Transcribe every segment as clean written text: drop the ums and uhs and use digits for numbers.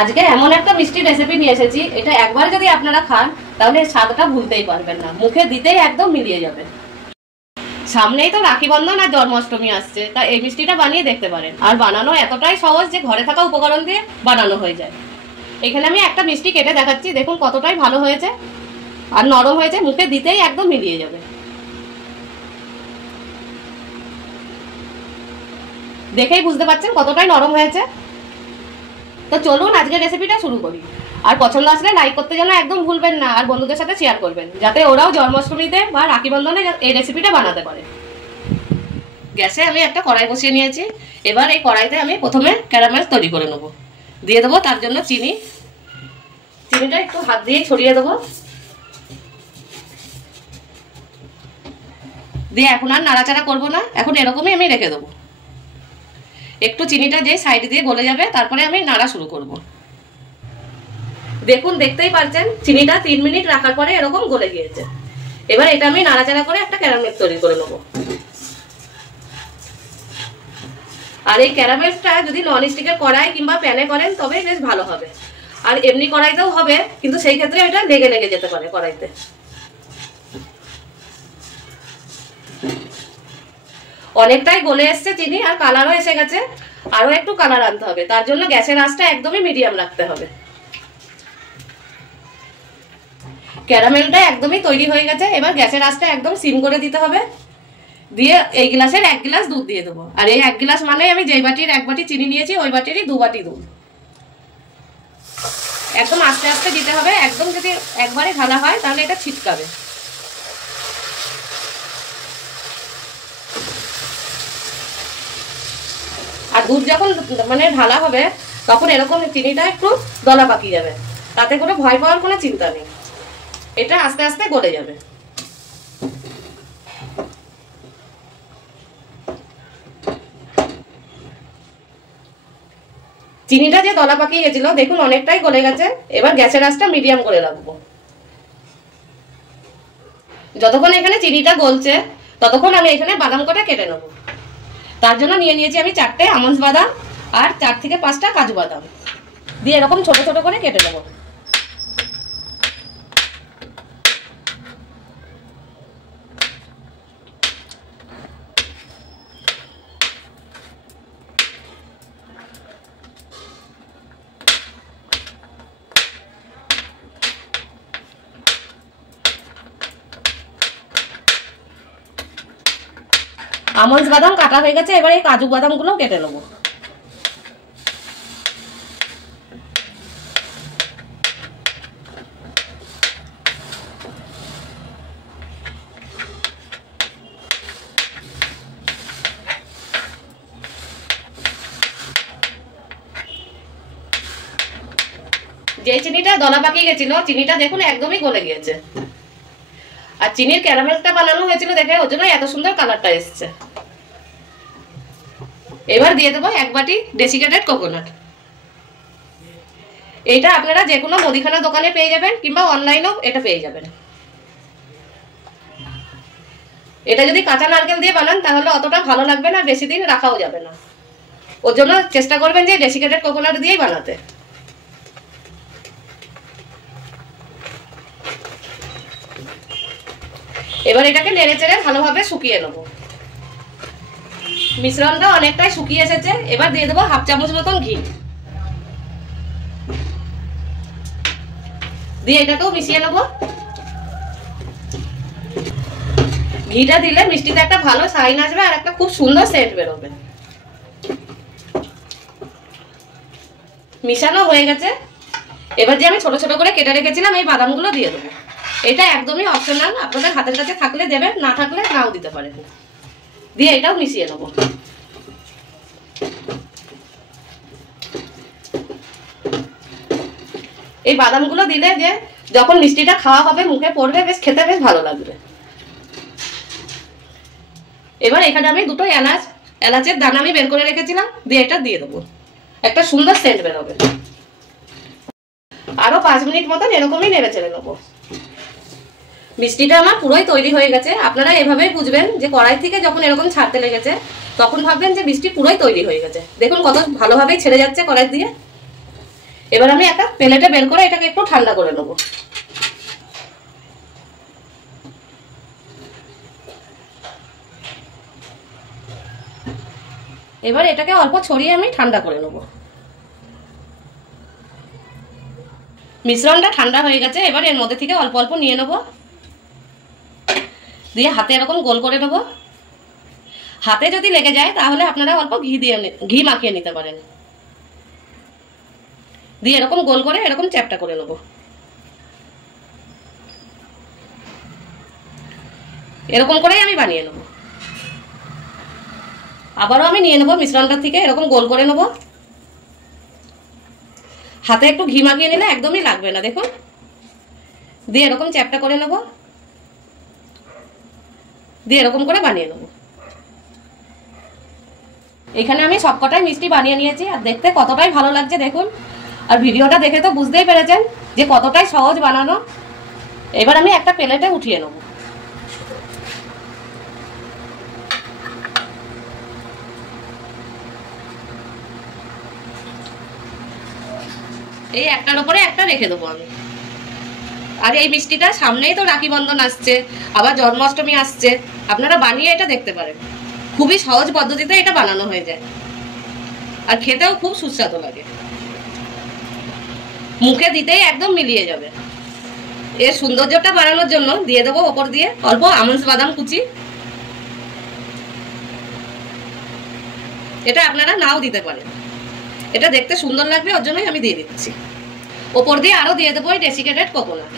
আজকে এমন একটা মিষ্টি রেসিপি নিয়ে এসেছি, এটা একবার যদি আপনারা খান তাহলে স্বাদটা ভুলতেই পারবেন না, মুখে দিতেই একদম মিলিয়ে যাবে। সামনেই তো রাখি বন্ধন আর জন্মাষ্টমী আসছে, তা এই মিষ্টিটা বানিয়ে দেখতে পারেন। আর বানানো এতটাই সহজ যে ঘরে থাকা উপকরণ দিয়ে বানানো হয়ে যায়। এখানে আমি একটা মিষ্টি কেটে দেখাচ্ছি, দেখুন কতটাই ভালো হয়েছে আর নরম হয়েছে, মুখে দিতেই একদম মিলিয়ে যাবে। দেখেই বুঝতে পারছেন কতটাই নরম হয়েছে। তো চলুন আজকের রেসিপিটা শুরু করি। আর পছন্দ আসলে লাইক করতে যেন একদম ভুলবেন না, আর বন্ধুদের সাথে শেয়ার করবেন যাতে ওরাও জন্মাষ্টমীতে বা রাখি বন্ধনে এই রেসিপিটা বানাতে পারে। গ্যাসে আমি একটা কড়াই বসিয়ে নিয়েছি। এবার এই কড়াইতে আমি প্রথমে ক্যারামেল তৈরি করে নেব। দিয়ে দেবো তার জন্য চিনিটা একটু হাত দিয়ে ছড়িয়ে দেবো। দিয়ে এখন আর নাড়াচাড়া করবো না, এখন এরকমই আমি রেখে দেবো। একটু চিনিটা যে সাইড দিয়ে গলে যাবে তারপরে আমি নাড়া শুরু করব। দেখুন দেখতেই পাচ্ছেন চিনিটা 3 মিনিট রাখার পরে এরকম গলে গিয়েছে। এবার এটা আমি নাড়াচাড়া করে একটা ক্যারামেল তৈরি করে নেব। আর এই ক্যারামেলটা যদি ননস্টিকের কড়াই কিংবা প্যানে করেন তবে বেশ ভালো হবে। আর এমনি কড়াইতেও হবে, কিন্তু সেই ক্ষেত্রে এটা লেগে যেতে পারে কড়াইতে। অনেকটাই গলে এসছে চিনি, আর কালারও এসে গেছে। আরো একটু কালার আনতে হবে, তার জন্য গ্যাসের আঁচটা একদমই মিডিয়াম রাখতে হবে। ক্যারামেলটা একদমই তৈরি হয়ে গেছে। এবার গ্যাসের আঁচটা একদম সিম করে দিতে হবে। দিয়ে এই গ্লাসের 1 গ্লাস দুধ দিয়ে দেবো। আর এই 1 গ্লাস মানে আমি যেই বাটির 1 বাটি চিনি নিয়েছি ওই বাটিরই 2 বাটি দুধ। একদম আস্তে আস্তে দিতে হবে, একদম যদি একবারে ঢালা হয় তাহলে এটা ছিটকাবে। আর দুধ যখন মানে ঢালা হবে তখন এরকম চিনিটা একটু দলা পাকিয়ে যাবে, তাতে করে ভয় পাওয়ার কোনো চিন্তা নেই। এটা আস্তে আস্তে গলে যাবে। চিনিটা যে দলা পাকিয়ে গেছিল দেখুন অনেকটাই গলে গেছে। এবার গ্যাসের আঁচটা মিডিয়াম করে রাখবো। যতক্ষণ এখানে চিনিটা গলছে ততক্ষণ আমি এখানে বাদাম কটা কেটে নেব। তার জন্য নিয়ে নিয়েছি আমি 4টে আমন্ড বাদাম আর 4 থেকে 5টা কাজু বাদাম। দিয়ে এরকম ছোট ছোট করে কেটে নেব। আমন্ড বাদাম কাটা হয়ে গেছে, এবার এই কাজু বাদামগুলো কেটে নেব। যে চিনিটা দলা পাকিয়ে গেছিল চিনিটা দেখুন একদমই গলে গিয়েছে। আর চিনির ক্যারামেলটা বানানো হয়েছিল দেখে ওর জন্য এত সুন্দর কালারটা এসছে। এবার দিয়ে দেবো 1 বাটি ডেসিকেটেড কোকোনাট। এইটা আপনারা যে কোনো মুদিখানা দোকানে পেয়ে যাবেন কিংবা অনলাইনেও এটা পেয়ে যাবেন। এটা যদি কাঁচা নারকেল দিয়ে বানান তাহলে অতটা ভালো লাগবে না, বেশি দিন রাখাও যাবে না। ওর জন্য চেষ্টা করবেন যে ডেসিকেটেড কোকোনাট দিয়েই বানাতে। এবার এটাকে নেড়ে চেড়ে ভালোভাবে শুকিয়ে নেব। মিশ্রণটা অনেকটাই শুকিয়ে এসেছে। এবার দিয়ে দেবো 1/2 চামচ মতন ঘি। দিয়ে এটাকেও মিশিয়ে নেব। ঘিটা দিলে মিষ্টিতে একটা ভালো সাইন আসবে আর একটা খুব সুন্দর সেন্ট বেরোবে। মিশানো হয়ে গেছে। এবার যে আমি ছোট ছোট করে কেটে রেখেছিলাম এই বাদামগুলো দিয়ে দেবো। এটা একদমই অপশনাল, আপনাদের হাতের কাছে থাকলে দেবেন, না থাকলে নাও দিতে পারেন। দিয়ে এটাও মিশিয়ে নেব। এই বাদামগুলো দিলে যে যখন মিষ্টিটা খাওয়া হবে মুখে পড়বে বেশ খেতে বেশ ভালো লাগবে। এবার এখানে আমি 2টো এলাচের দানা আমি বের করে রেখেছিলাম, দিয়ে এটা দিয়ে দেবো। একটা সুন্দর সেন্ট বেরোবে। আরো 5 মিনিট মতন এরকমই নেড়ে চেড়ে নেবো। মিষ্টিটা আমার পুরোই তৈরি হয়ে গেছে। আপনারা এভাবেই বুঝবেন যে কড়াই থেকে যখন এরকম ছাড়তে লেগেছে তখন ভাববেন যে মিষ্টি পুরোই তৈরি হয়ে গেছে। দেখুন কত ভালোভাবেই ছেড়ে যাচ্ছে কড়াই দিয়ে। এবার আমি একটা প্লেটে বের করে এটাকে একটু ঠান্ডা করে নেবো। এবার এটাকে অল্প ছড়িয়ে আমি ঠান্ডা করে নেবো। মিশ্রণটা ঠান্ডা হয়ে গেছে, এবার এর মধ্যে থেকে অল্প অল্প নিয়ে নেবো, দিয়ে হাতে এরকম গোল করে নেবো। হাতে যদি লেগে যায় তাহলে আপনারা অল্প ঘি মাখিয়ে নিতে পারেন। দিয়ে এরকম গোল করে এরকম চ্যাপটা করে নেবো। এরকম করেই আমি বানিয়ে নেবো। আবারও আমি নিয়ে নেবো মিশ্রণটা থেকে এরকম গোল করে নেবো। হাতে একটু ঘি মাখিয়ে নিলে একদমই লাগবে না, দেখুন। দিয়ে এরকম চ্যাপটা করে নেবো, দিয়ে এরকম করে বানিয়ে নেবো। এখানে আমি সবকটাই মিষ্টি বানিয়ে নিয়েছি, আর দেখতে কতটাই ভালো লাগছে দেখুন। আর ভিডিওটা দেখে তো বুঝতেই পেরেছেন যে কতটাই সহজ বানানো। এবার আমি একটা প্লেটে উঠিয়ে নেব। এই একটার উপরে একটা রেখে দেবো আমি। আর এই মিষ্টিটা সামনেই তো রাখি বন্ধন আসছে, আবার জন্মাষ্টমী আসছে, আপনারা বানিয়ে এটা দেখতে পারেন। খুবই সহজ পদ্ধতিতে এটা বানানো হয়ে যায়, আর খেতেও খুব সুস্বাদু লাগে। মুখে দিতেই একদম মিলিয়ে যাবে। এর সৌন্দর্যটা বাড়ানোর জন্য দিয়ে দেবো ওপর দিয়ে অল্প আমন্ড বাদাম কুচি। এটা আপনারা নাও দিতে পারেন, এটা দেখতে সুন্দর লাগবে, ওর জন্যই আমি দিয়ে দিচ্ছি। ওপর দিয়ে আরো দিয়ে দেবো এই ডেসিকেটেড কোকোনাট।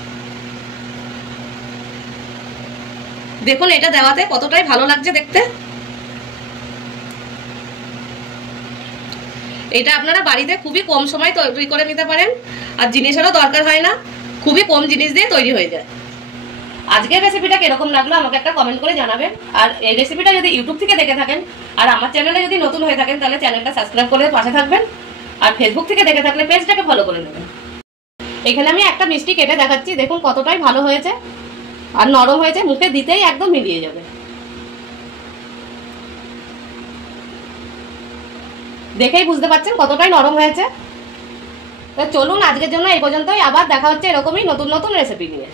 দেখুন এটা দেওয়াতে কতটাই ভালো লাগছে দেখতে। এটা আপনারা বাড়িতে খুবই কম সময় তৈরি করে নিতে পারেন, আর জিনিসেরও দরকার হয় না, খুবই কম জিনিস দিয়ে তৈরি হয়ে যায়। আজকের রেসিপিটা কিরকম লাগলো আমাকে একটা কমেন্ট করে জানাবেন। আর এই রেসিপিটা যদি ইউটিউব থেকে দেখে থাকেন আর আমার চ্যানেলে যদি নতুন হয়ে থাকেন তাহলে চ্যানেলটা সাবস্ক্রাইব করে পাশে থাকবেন, আর ফেসবুক থেকে দেখে থাকলে পেজটাকে ফলো করে নেবেন। এখানে আমি একটা মিষ্টি কেটে দেখাচ্ছি, দেখুন কতটাই ভালো হয়েছে আর নরম হয়েছে, মুখে দিতেই একদম মিলিয়ে যাবে। দেখেই বুঝতে পারছেন কতটাই নরম হয়েছে। তো চলুন আজকের জন্য এই পর্যন্তই, আবার দেখা হচ্ছে এরকমই নতুন নতুন রেসিপি নিয়ে।